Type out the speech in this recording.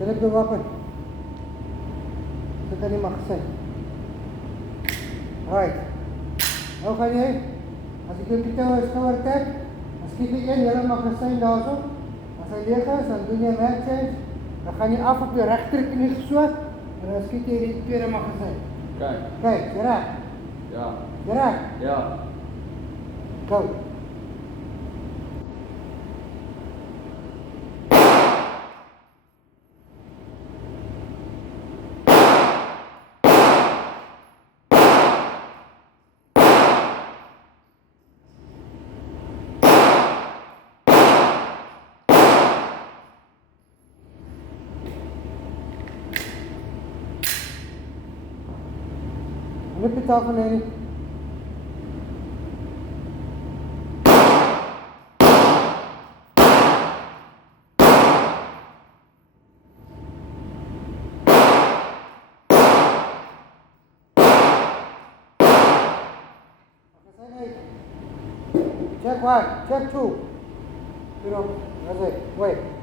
Druk de wapen. Sit in die magazijn. Right. Nou gaan jy, as ek jou skouer trek, dan skiet jy een hele magazijn daar so. As hy leeg is, dan doen jy mag change. Dan gaan jy af op jou regterknie so, en dan skiet jy die tweede magazijn. Kijk, jy reg? Ja. Jy reg? Ja. Go. Lip het af en in. Check one, check two. That's it. Wait.